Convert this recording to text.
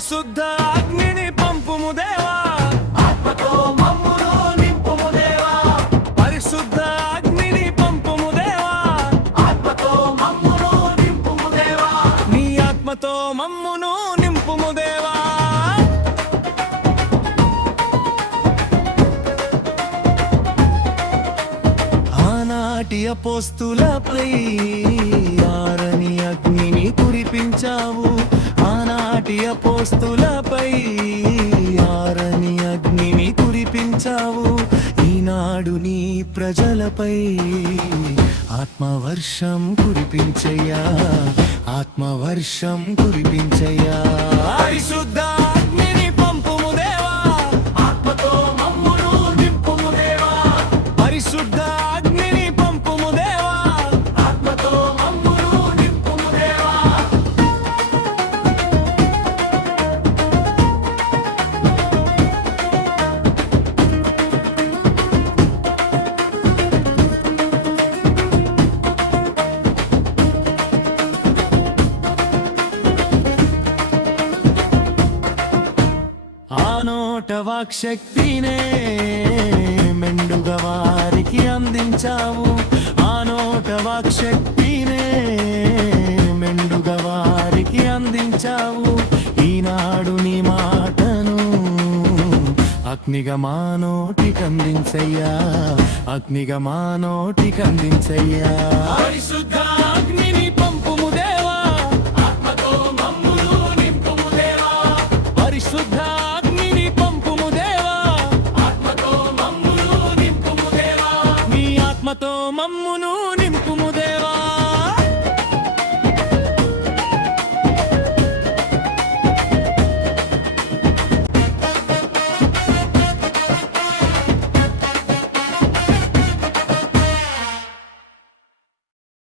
పరిశుద్ధ అగ్నిని పంపుము దేవా, ఆత్మతో మమ్మును నింపుము దేవా, పరిశుద్ధ అగ్నిని పంపుము దేవా, ఆత్మతో మమ్మును నింపుము దేవా, నీ ఆత్మతో మమ్మును నింపుము దేవా. ఆనాటి అపోస్తులపై ఆరని అగ్నిని కురిపించావు, ఆనాటి అపోస్తులపై ఆరని అగ్నిని కురిపించావు. ఈనాడు నీ ప్రజలపై ఆత్మవర్షం కురిపించయ్యా, ఆత్మవర్షం కురిపించయ్యా. పరిశుద్ధ అగ్నిని పంపుము దేవా, ఆత్మతో మమ్మును నింపుము దేవా, పరిశుద్ధ అగ్నిని పంపుము దేవా. ఆత్మతో మమ్మును నింపుము దేవా. ఆ నోట వాక్శక్తినే మెండుగా వారికి అందించావు, ఆ నోట వాక్శక్తినే మెండుగా వారికి అందించావు. ఈనాడు నీ మాటను అగ్నిగా మా నోటికి అందించయ్యా, అగ్నిగా మా నోటికి అందించయ్యా. పరిశుద్ధ